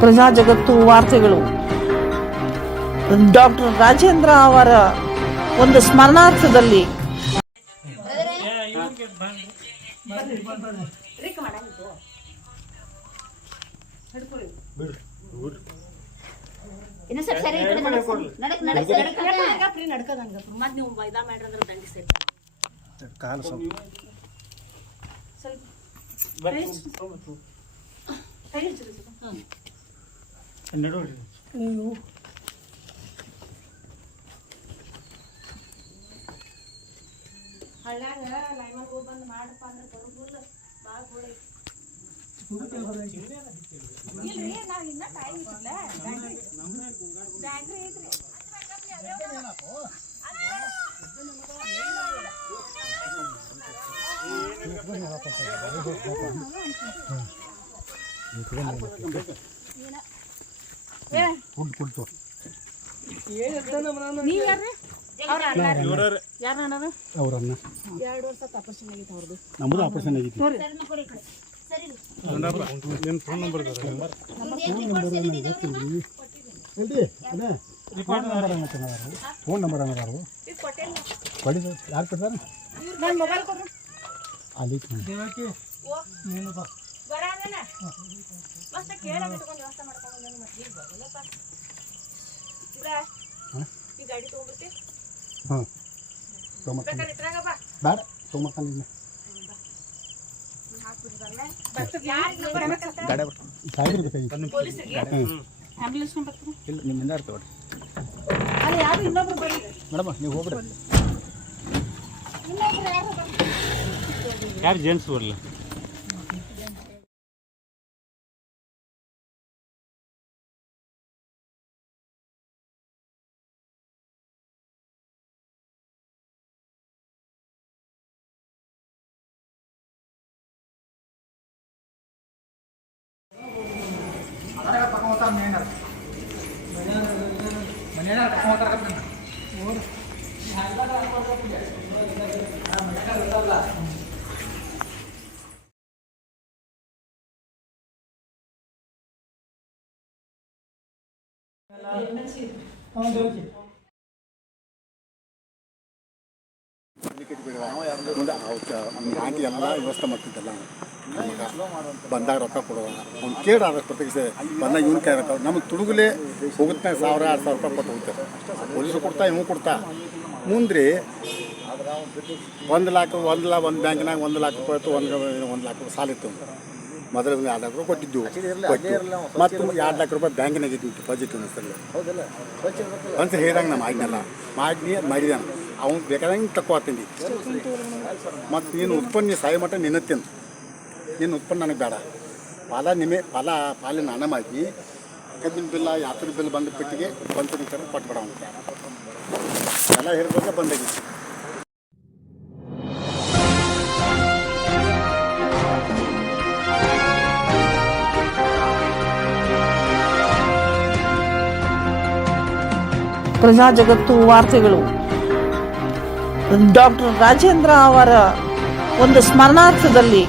ಪ್ರಜಾ ಜಗತ್ತು ವಾರ್ತೆಗಳು ಡಾಕ್ಟರ್ ರಾಜೇಂದ್ರ ಅವರ ಒಂದು ಸ್ಮರಣಾರ್ಥದಲ್ಲಿ ಹಳ್ಳ್ಯಾಗ ಲೈಮಲ್ ಹೋಗಿ ಬಂದು ಮಾಡಪ್ಪ ಅಂದ್ರೆ ಬರೋದಿಲ್ಲ ಭಾಳ ಗೋಡೆ ಇಲ್ರಿ ನಾವು ಇನ್ನೂ ಟೈಮ್ ಇಟ್ಟಿಲ್ಲ ಬ್ಯಾಟ್ರಿ ಐತ್ರಿ ನೀ ಯಾರ್ರಿ ಯಾರಣ್ಣ ಅವ್ರನ್ನ 2 ವರ್ಷ ಆಪರೇಷನ್ ಆಗೈತೆ ಅವ್ರದ್ದು ನಮ್ಮದು ಆಪರೇಷನ್ ಆಗೈತಿ ನಿಮ್ಮ ಫೋನ್ ನಂಬರ್ ಫೋನ್ ನಂಬರ್ ಅನ್ನೋದಾರು ಕೊಡಿ ಯಾರು ಕೊಡ್ತಾರೆ ನನ್ನ ಮೊಬೈಲ್ ಕೊಡ್ರಿ ಅಲ್ಲಿ ಬರಾಗಣ ಮಸ್ತ ಕೇಳ ಬಿಟ್ಕೊಂಡು ವ್ಯವಸ್ಥೆ ಮಾಡ್ಕೊಂಡು ಮತ್ತೆ ಬರಲ್ಲಪ್ಪ ಈ ಗಾಡಿ ತೊಗೊಂಡ್ಬಿಡ್ತಿ ಹಾಂ ತೊಗೊಂಬರ್ತೀನಿ ಬೇಡ ತೊಗೊಂಬರ್ತಾನೆ ಇಲ್ಲ ನಿಮ್ಮಿಂದ ಇರ್ತವೆ ಮೇಡಮ್ ನೀವು ಹೋಗ್ಬಿಡ್ರಿ ಯಾರು ಜೆಂಟ್ಸ್ ಬರಲ್ಲ ಆಂಟಿ ಎಲ್ಲ ವ್ಯವಸ್ಥೆ ಮಾಡ್ತಿದ್ದಲ್ಲ ಬಂದಾಗ ರೊಕ್ಕ ಕೊಡುವ ಅವ್ನು ಕೇಳಿ ಆದಷ್ಟು ಪ್ರತ್ಯೇಕಿಸಿ ಬಂದಾಗ ಇವ್ನ ಕೈ ಇರ್ತಾವೆ ನಮಗೆ ತುಡುಗಲೇ ಹೋಗುತ್ತೆ 1000-2000 ರೂಪಾಯಿ ಕೊಟ್ಟು ಹೋಗ್ತಾರೆ ಪೊಲೀಸರು ಕೊಡ್ತಾ ಇವು ಕೊಡ್ತಾ ಮುಂದ್ರಿ 1 ಲಕ್ಷ ಒಂದು ಬ್ಯಾಂಕ್ನಾಗ 1 ಲಕ್ಷ ರೂಪಾಯಿ ಇತ್ತು 1 ಲಕ್ಷ ರೂಪಾಯಿ ಸಾಲ ಇತ್ತು ಮೊದಲು 2 ಲಕ್ಷ ರೂಪಾಯಿ ಕೊಟ್ಟಿದ್ದೆವು ಮತ್ತು 2 ಲಕ್ಷ ರೂಪಾಯಿ ಬ್ಯಾಂಕಿನಾಗ ಇದ್ದು ಡಿಪಾಸಿಟ್ ಅನ್ನಿಸ್ತಲ್ಲ ಅಂತ ಹೇಳಿದಂಗೆ ನಮ್ಮ ಆಗಿನಲ್ಲ ಮಾಡಿದಾನೆ ಅವ್ನು ಬೇಕಾದಂಗೆ ತಕ್ಕೋತೀನಿ ಮತ್ತು ನೀನು ಉತ್ಪನ್ನ ಸಾಯಿ ಮಟ್ಟ ನಿನ್ನತ್ತೇನು ನಿನ್ನ ಉತ್ಪನ್ನ ನನಗೆ ಬೇಡ ಪಾಲಿನ ಹಣ ಮಾಡಿ ಕಬ್ಬಿನ ಬಿಲ್ಲ ಯಾತ್ರೆ ಬಿಲ್ ಬಂದ ಪೆಟ್ಟಿಗೆ ಬಂದು ಕರೆ ಕೊಟ್ಬೇಡ ಅಂತ ಎಲ್ಲ ಹೇಳಿದಾಗ ಬಂದಾಗಿತ್ತು ಪ್ರಜಾ ಜಗತ್ತು ವಾರ್ತೆಗಳು ಡಾಕ್ಟರ್ ರಾಜೇಂದ್ರ ಅವರ ಒಂದು ಸ್ಮರಣಾರ್ಥದಲ್ಲಿ